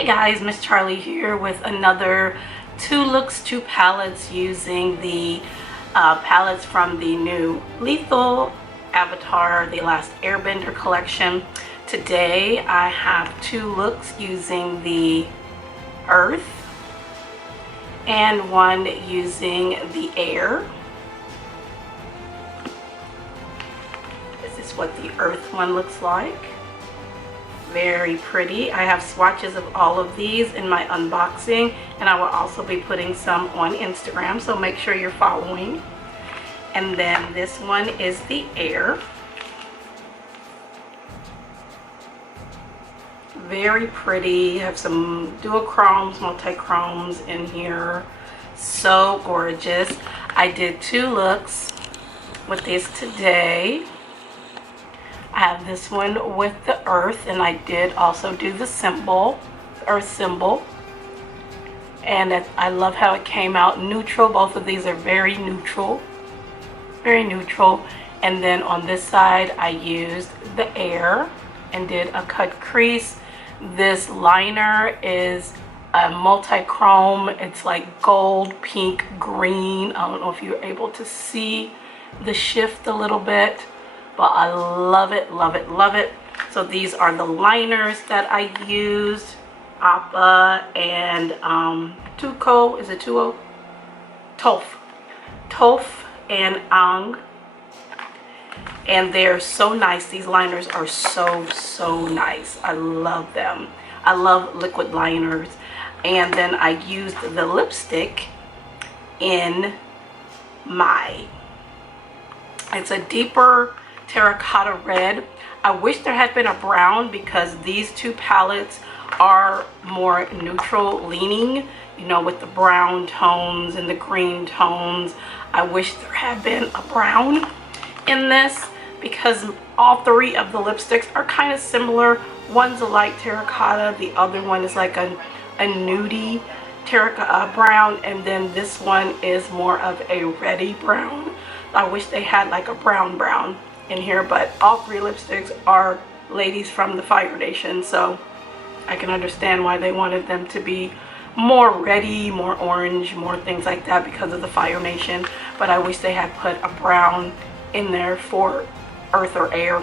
Hey guys, Miss Charlie here with another 2 looks, 2 palettes using the palettes from the new Lithe Avatar, the last Airbender collection. Today I have 2 looks using the Earth and one using the Air. This is what the Earth one looks like. Very pretty. I have swatches of all of these in my unboxing, and I will also be putting some on Instagram, so make sure you're following. And then this one is the Air. Very pretty. Have some duochromes, multi-chromes in here. So gorgeous. I did 2 looks with this today. I have this one with the Earth, and I did also do the symbol, the Earth symbol. And I love how it came out neutral. Both of these are very neutral. Very neutral. And then on this side, I used the Air and did a cut crease. This liner is a multi-chrome. It's like gold, pink, green. I don't know if you're able to see the shift a little bit, but I love it, love it, love it. So these are the liners that I used. Appa and Tuco, is it Tuo? Tof and Ang. And they're so nice. These liners are so nice. I love them. I love liquid liners. And then I used the lipstick in my, it's a deeper terracotta red. I wish there had been a brown because these 2 palettes are more neutral leaning, you know, with the brown tones and the green tones. I wish there had been a brown in this because all 3 of the lipsticks are kind of similar. One's a light terracotta, the other one is like a nudie terracotta brown, and then this one is more of a reddy brown. I wish they had like a brown in here, but all 3 lipsticks are ladies from the Fire Nation, so I can understand why they wanted them to be more reddy, more orange, more things like that because of the Fire Nation. But I wish they had put a brown in there for Earth or Air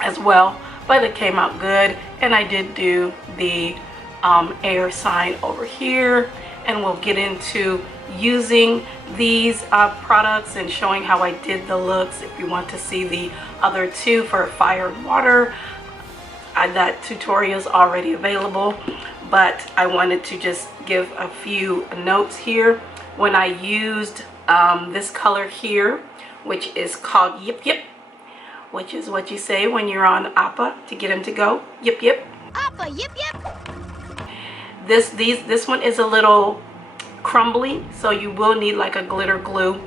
as well. But it came out good, and I did do the Air sign over here, and we'll get into using these products and showing how I did the looks. If you want to see the other 2 for Fire and Water, that tutorial is already available, but I wanted to just give a few notes here. When I used this color here, which is called Yip Yip, which is what you say when you're on Appa to get him to go. Yip Yip. Appa, yip yip. This one is a little crumbly, so you will need like a glitter glue.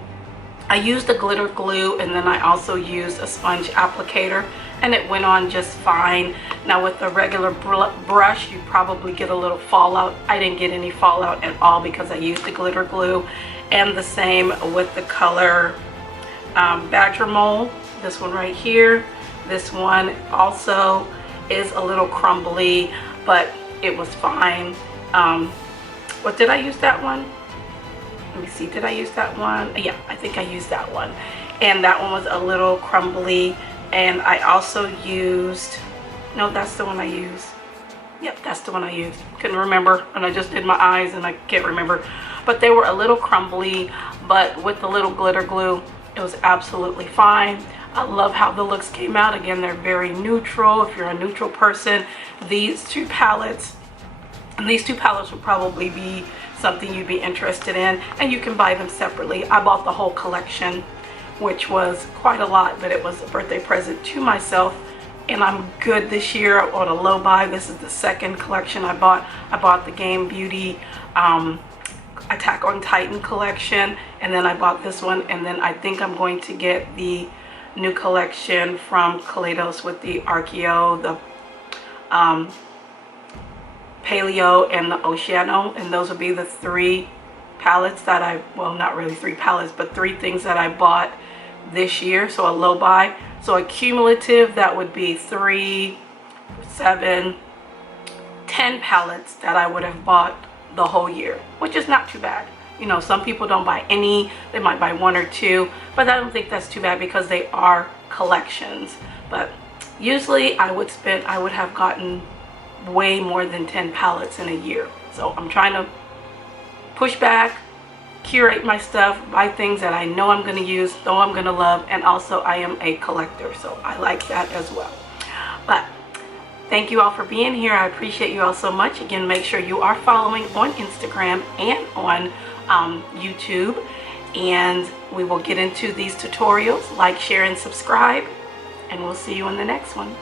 I used a glitter glue, and then I also used a sponge applicator, and it went on just fine. Now with the regular brush, you probably get a little fallout. I didn't get any fallout at all because I used the glitter glue. And the same with the color Badger Mole, this one right here. This one also is a little crumbly, but it was fine. What did I use that one? Let me see, did I use that one? Yeah, I think I used that one. And that one was a little crumbly. And I also used, no, that's the one I used. Yep, that's the one I used. Couldn't remember, and I just did my eyes and I can't remember. But they were a little crumbly, but with the little glitter glue, it was absolutely fine. I love how the looks came out. Again, they're very neutral. If you're a neutral person, these 2 palettes will probably be something you'd be interested in, and you can buy them separately. I bought the whole collection, which was quite a lot, but it was a birthday present to myself, and I'm good this year on a low buy. This is the 2nd collection I bought. I bought the Game Beauty Attack on Titan collection, and then I bought this one, and then I think I'm going to get the new collection from Kaleidos with the Archeo, the Paleo, and the Oceano, and those will be the 3 palettes that well, not really 3 palettes, but 3 things that I bought this year, so a low buy. So a cumulative, that would be 3, 7, 10 palettes that I would have bought the whole year, which is not too bad. You know, some people don't buy any, they might buy one or two, but I don't think that's too bad because they are collections. But usually I would have gotten way more than 10 palettes in a year. So I'm trying to push back, curate my stuff, buy things that I know I'm going to use, know I'm going to love, and also I am a collector, so I like that as well. But thank you all for being here. I appreciate you all so much. Again, make sure you are following on Instagram and on YouTube, and we will get into these tutorials. Like, share, and subscribe, and we'll see you in the next one.